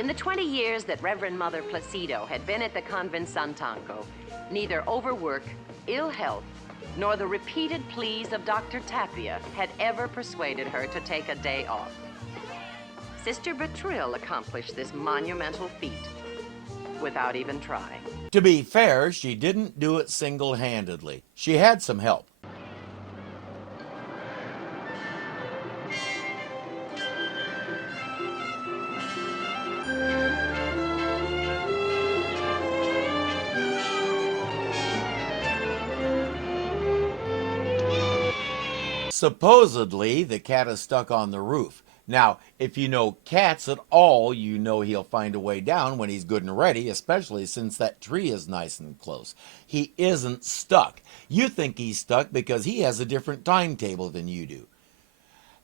In the 20 years that Reverend Mother Placido had been at the Convent Santanco, neither overwork, ill health, nor the repeated pleas of Dr. Tapia had ever persuaded her to take a day off. Sister Bertrille accomplished this monumental feat without even trying. To be fair, she didn't do it single-handedly. She had some help. Supposedly, the cat is stuck on the roof. Now, if you know cats at all, you know he'll find a way down when he's good and ready, especially since that tree is nice and close. He isn't stuck. You think he's stuck because he has a different timetable than you do.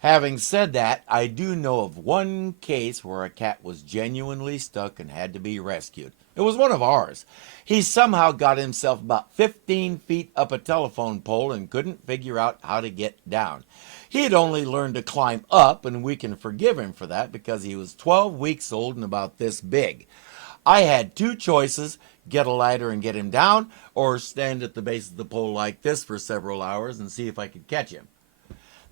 Having said that, I do know of one case where a cat was genuinely stuck and had to be rescued. It was one of ours. He somehow got himself about 15 feet up a telephone pole and couldn't figure out how to get down. He had only learned to climb up, and we can forgive him for that because he was 12 weeks old and about this big. I had two choices: get a ladder and get him down, or stand at the base of the pole like this for several hours and see if I could catch him.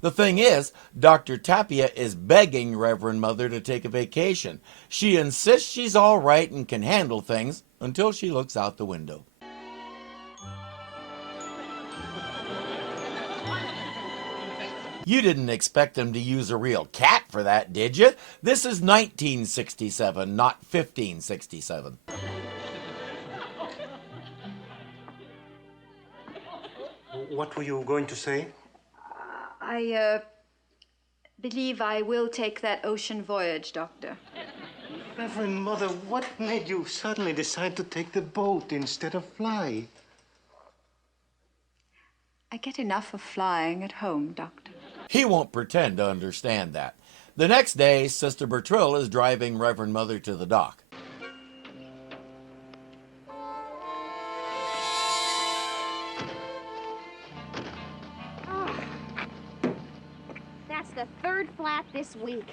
The thing is, Dr. Tapia is begging Reverend Mother to take a vacation. She insists she's all right and can handle things until she looks out the window. You didn't expect them to use a real cat for that, did you? This is 1967, not 1567. What were you going to say? I believe I will take that ocean voyage, Doctor. Reverend Mother, what made you suddenly decide to take the boat instead of fly? I get enough of flying at home, Doctor. He won't pretend to understand that. The next day, Sister Bertrille is driving Reverend Mother to the dock. That's the third flat this week.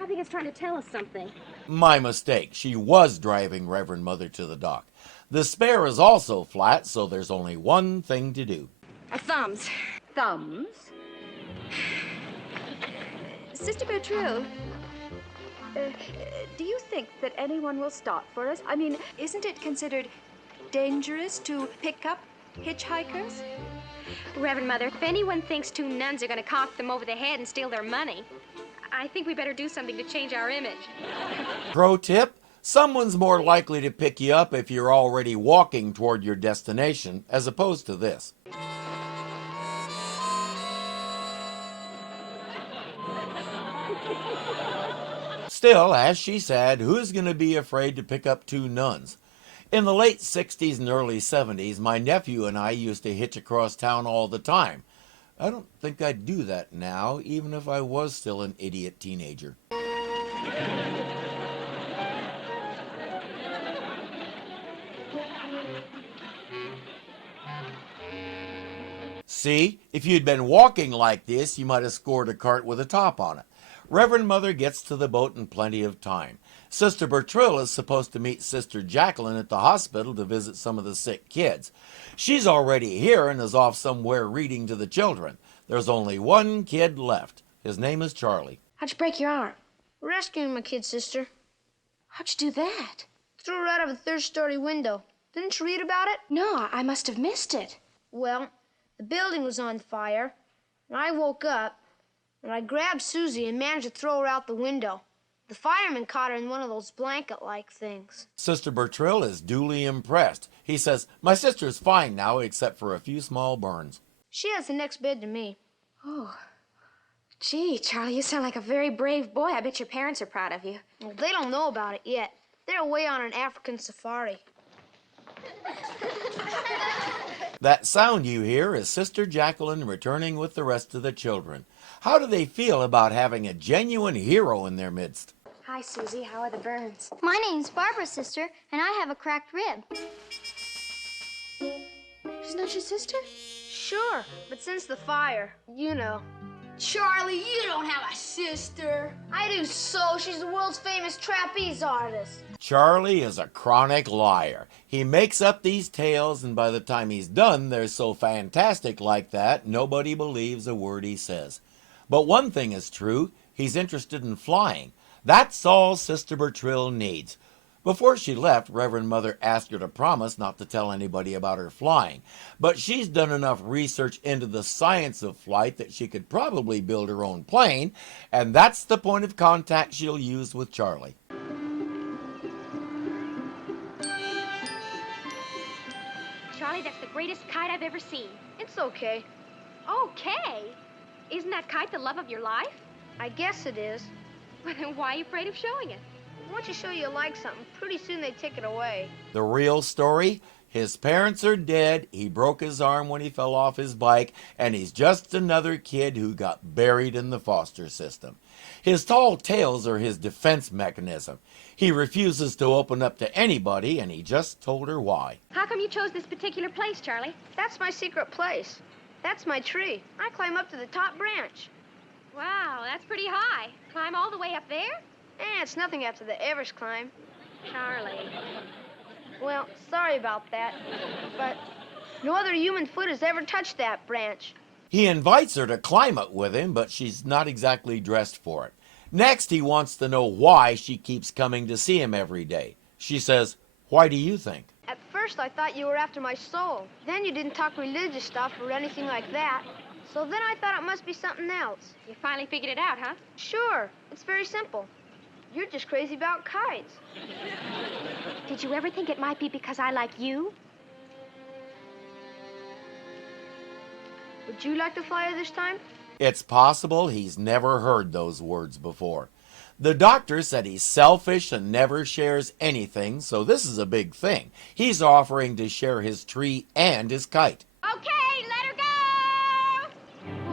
I think it's trying to tell us something. My mistake. She was driving Reverend Mother to the dock. The spare is also flat, so there's only one thing to do. Our thumbs. Thumbs? Sister Bertrille, do you think that anyone will stop for us? I mean, isn't it considered dangerous to pick up hitchhikers? Reverend Mother, if anyone thinks two nuns are going to cock them over the head and steal their money, I think we better do something to change our image. Pro tip: someone's more likely to pick you up if you're already walking toward your destination, as opposed to this. Still, as she said, who's going to be afraid to pick up two nuns? In the late 60s and early 70s, my nephew and I used to hitch across town all the time. I don't think I'd do that now, even if I was still an idiot teenager. See, if you'd been walking like this, you might have scored a cart with a top on it. Reverend Mother gets to the boat in plenty of time. Sister Bertrille is supposed to meet Sister Jacqueline at the hospital to visit some of the sick kids. She's already here and is off somewhere reading to the children. There's only one kid left. His name is Charlie. How'd you break your arm? Rescuing my kid, sister. How'd you do that? Threw her out of a third-story window. Didn't you read about it? No, I must have missed it. Well, the building was on fire, and I woke up, and I grabbed Susie and managed to throw her out the window. The fireman caught her in one of those blanket-like things. Sister Bertrille is duly impressed. He says, "My sister's fine now, except for a few small burns." She has the next bed to me. Oh, gee, Charlie, you sound like a very brave boy. I bet your parents are proud of you. Well, they don't know about it yet. They're away on an African safari. That sound you hear is Sister Jacqueline returning with the rest of the children. How do they feel about having a genuine hero in their midst? Hi, Susie. How are the burns? My name's Barbara, sister, and I have a cracked rib. She's not your sister? Sure, but since the fire, you know. Charlie, you don't have a sister. I do so. She's the world's famous trapeze artist. Charlie is a chronic liar. He makes up these tales, and by the time he's done, they're so fantastic like that, nobody believes a word he says. But one thing is true, he's interested in flying. That's all Sister Bertrille needs. Before she left, Reverend Mother asked her to promise not to tell anybody about her flying. But she's done enough research into the science of flight that she could probably build her own plane, and that's the point of contact she'll use with Charlie. Charlie, that's the greatest kite I've ever seen. It's okay. Okay? Isn't that kite the love of your life? I guess it is. Well, then why are you afraid of showing it? Once you show you like something, pretty soon they take it away. The real story? His parents are dead, he broke his arm when he fell off his bike, and he's just another kid who got buried in the foster system. His tall tales are his defense mechanism. He refuses to open up to anybody, and he just told her why. How come you chose this particular place, Charlie? That's my secret place. That's my tree. I climb up to the top branch. Wow, that's pretty high. Climb all the way up there? It's nothing after the Everest climb. Charlie. Well, sorry about that, but no other human foot has ever touched that branch. He invites her to climb it with him, but she's not exactly dressed for it. Next, he wants to know why she keeps coming to see him every day. She says, "Why do you think?" At first, I thought you were after my soul. Then you didn't talk religious stuff or anything like that. So then I thought it must be something else. You finally figured it out, huh? Sure, it's very simple. You're just crazy about kites. Did you ever think it might be because I like you? Would you like to fly her this time? It's possible he's never heard those words before. The doctor said he's selfish and never shares anything, so this is a big thing. He's offering to share his tree and his kite. Okay, let her go!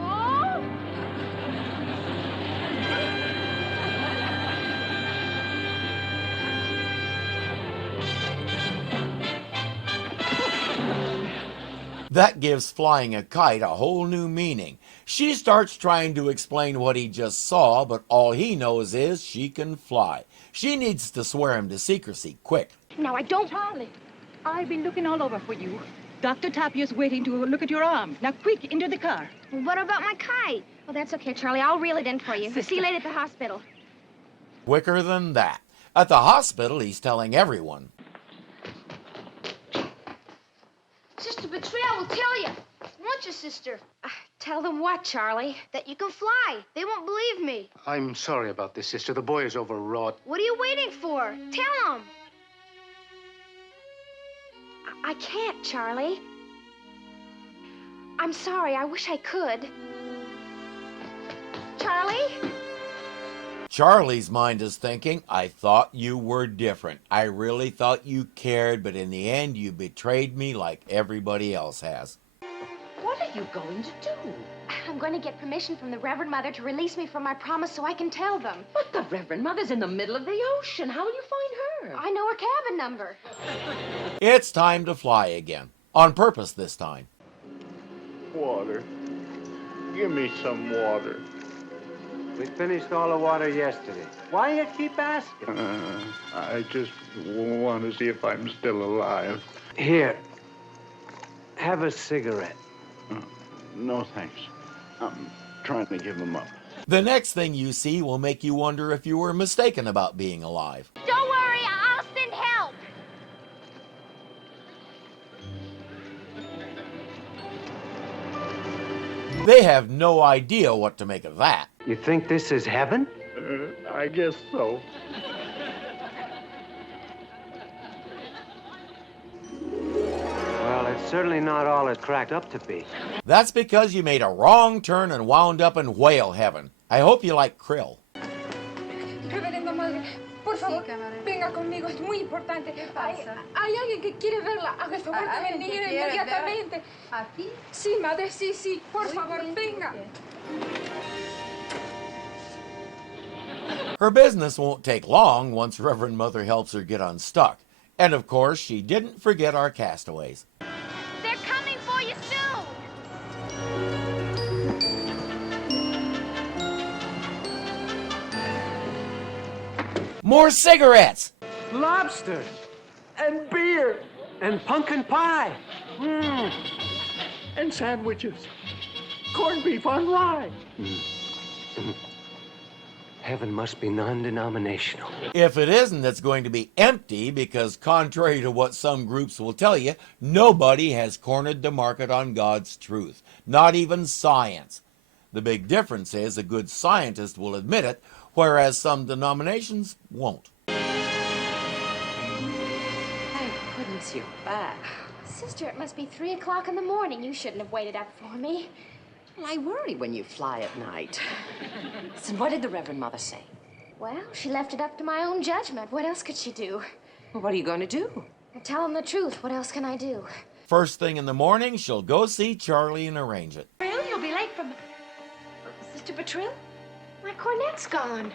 Whoa! That gives flying a kite a whole new meaning. She starts trying to explain what he just saw, but all he knows is she can fly. She needs to swear him to secrecy, quick. Now, I don't... Charlie, I've been looking all over for you. Dr. Tapia's waiting to look at your arm. Now, quick, into the car. Well, what about my kite? Well, that's okay, Charlie. I'll reel it in for you. See you later at the hospital. Quicker than that. At the hospital, he's telling everyone. Sister Bertrille will tell you. Won't you, sister? Tell them what, Charlie? That you can fly. They won't believe me. I'm sorry about this, sister. The boy is overwrought. What are you waiting for? Tell them. I can't, Charlie. I'm sorry. I wish I could. Charlie? Charlie's mind is thinking, I thought you were different. I really thought you cared, but in the end, you betrayed me like everybody else has. What are you going to do? I'm going to get permission from the Reverend Mother to release me from my promise so I can tell them. But the Reverend Mother's in the middle of the ocean. How will you find her? I know her cabin number. It's time to fly again. On purpose this time. Water. Give me some water. We finished all the water yesterday. Why you keep asking? I just want to see if I'm still alive. Here, have a cigarette. No, thanks. I'm trying to give him up. The next thing you see will make you wonder if you were mistaken about being alive. Don't worry, I'll send help. They have no idea what to make of that. You think this is heaven? I guess so. Well, it's certainly not all it's cracked up to be. That's because you made a wrong turn and wound up in whale heaven. I hope you like krill. Reverenda Madre, por favor, venga conmigo, es muy importante. Hay alguien que quiere verla. Haga el favor de venir inmediatamente. ¿A ti? Sí, madre, sí, por favor, venga. Her business won't take long once Reverend Mother helps her get unstuck. And of course, she didn't forget our castaways. They're coming for you soon. More cigarettes! Lobster and beer and pumpkin pie. And sandwiches. Corned beef on rye. Heaven must be non-denominational. If it isn't, it's going to be empty because, contrary to what some groups will tell you, nobody has cornered the market on God's truth. Not even science. The big difference is a good scientist will admit it, whereas some denominations won't. Thank goodness you're back. Sister, it must be 3 o'clock in the morning. You shouldn't have waited up for me. Well, I worry when you fly at night. Listen, what did the Reverend Mother say? Well, she left it up to my own judgment. What else could she do? Well, what are you going to do? Tell him the truth. What else can I do? First thing in the morning, she'll go see Charlie and arrange it. Bertrille, you'll be late from... Sister Bertrille? My cornette's gone.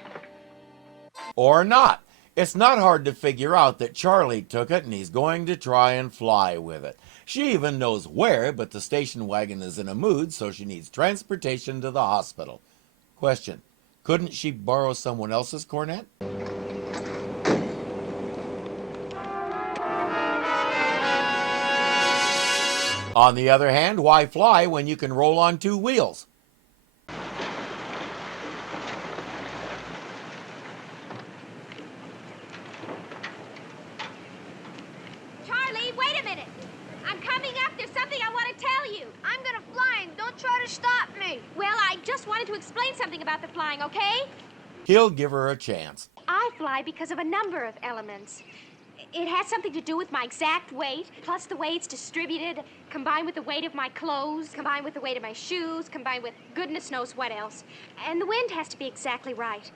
Or not. It's not hard to figure out that Charlie took it and he's going to try and fly with it. She even knows where, but the station wagon is in a mood, so she needs transportation to the hospital. Question, couldn't she borrow someone else's cornet? On the other hand, why fly when you can roll on 2 wheels? Charlie, wait a minute. I'm coming up. There's something I want to tell you. I'm gonna fly and don't try to stop me. Well, I just wanted to explain something about the flying, okay? He'll give her a chance. I fly because of a number of elements. It has something to do with my exact weight, plus the way it's distributed, combined with the weight of my clothes, combined with the weight of my shoes, combined with goodness knows what else. And the wind has to be exactly right.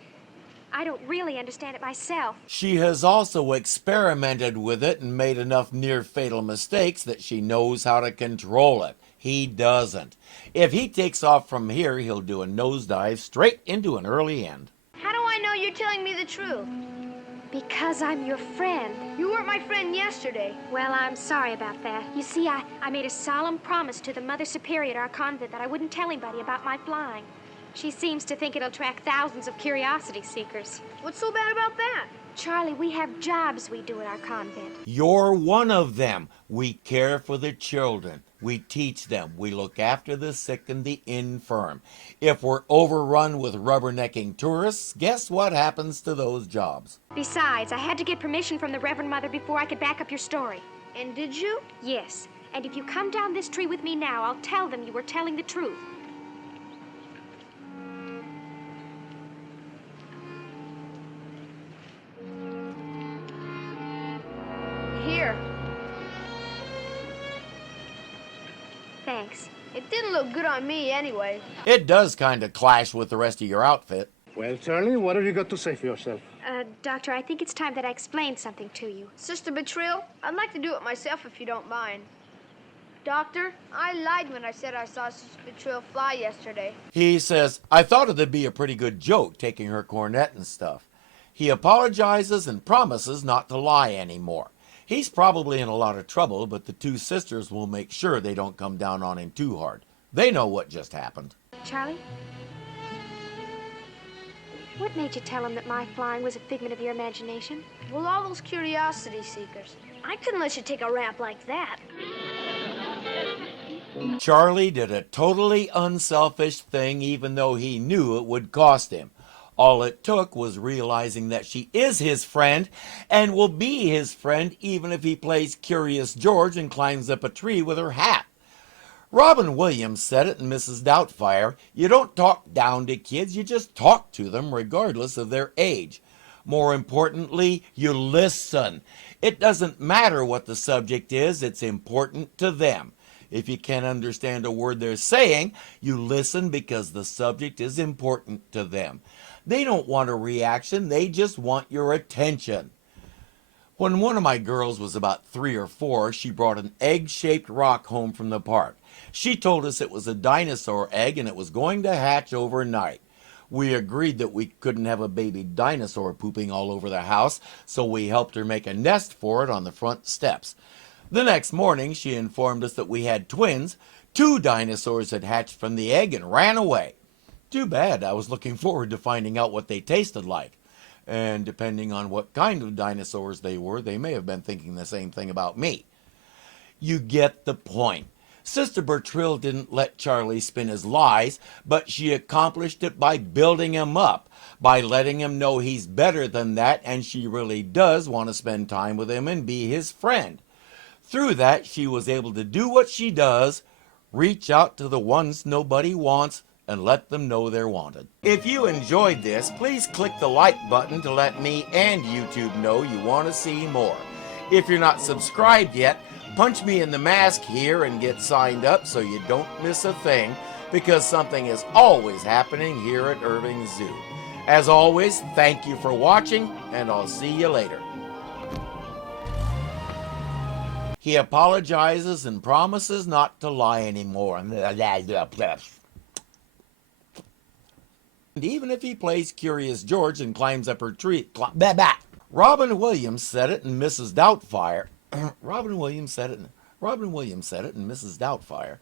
I don't really understand it myself. She has also experimented with it and made enough near-fatal mistakes that she knows how to control it. He doesn't. If he takes off from here, he'll do a nosedive straight into an early end. How do I know you're telling me the truth? Because I'm your friend. You weren't my friend yesterday. Well, I'm sorry about that. You see, I made a solemn promise to the Mother Superior at our convent that I wouldn't tell anybody about my flying. She seems to think it'll attract thousands of curiosity seekers. What's so bad about that? Charlie, we have jobs we do at our convent. You're one of them. We care for the children. We teach them. We look after the sick and the infirm. If we're overrun with rubbernecking tourists, guess what happens to those jobs? Besides, I had to get permission from the Reverend Mother before I could back up your story. And did you? Yes. And if you come down this tree with me now, I'll tell them you were telling the truth. Here. Thanks. It didn't look good on me anyway. It does kind of clash with the rest of your outfit. Well, Charlie, what have you got to say for yourself? Doctor, I think it's time that I explained something to you. Sister Bertrille, I'd like to do it myself if you don't mind. Doctor, I lied when I said I saw Sister Bertrille fly yesterday. He says, I thought it'd be a pretty good joke taking her cornet and stuff. He apologizes and promises not to lie anymore. He's probably in a lot of trouble, but the 2 sisters will make sure they don't come down on him too hard. They know what just happened. Charlie? What made you tell him that my flying was a figment of your imagination? Well, all those curiosity seekers. I couldn't let you take a rap like that. Charlie did a totally unselfish thing even though he knew it would cost him. All it took was realizing that she is his friend and will be his friend even if he plays Curious George and climbs up a tree with her hat. Robin Williams said it in Mrs. Doubtfire, you don't talk down to kids, you just talk to them regardless of their age. More importantly, you listen. It doesn't matter what the subject is, it's important to them. If you can't understand a word they're saying, you listen because the subject is important to them. They don't want a reaction, they just want your attention. When one of my girls was about 3 or 4, she brought an egg-shaped rock home from the park. She told us it was a dinosaur egg and it was going to hatch overnight. We agreed that we couldn't have a baby dinosaur pooping all over the house, so we helped her make a nest for it on the front steps. The next morning, she informed us that we had twins. 2 dinosaurs had hatched from the egg and ran away. Too bad. I was looking forward to finding out what they tasted like. And depending on what kind of dinosaurs they were, they may have been thinking the same thing about me. You get the point. Sister Bertrille didn't let Charlie spin his lies, but she accomplished it by building him up, by letting him know he's better than that and she really does want to spend time with him and be his friend. Through that, she was able to do what she does, reach out to the ones nobody wants, and let them know they're wanted. If you enjoyed this, please click the like button to let me and YouTube know you want to see more. If you're not subscribed yet, punch me in the mask here and get signed up so you don't miss a thing, because something is always happening here at Irving Zoo. As always, thank you for watching, and I'll see you later. He apologizes and promises not to lie anymore. And even if he plays Curious George and climbs up her tree. Robin Williams said it and Mrs. Doubtfire. Robin Williams said it and Mrs. Doubtfire.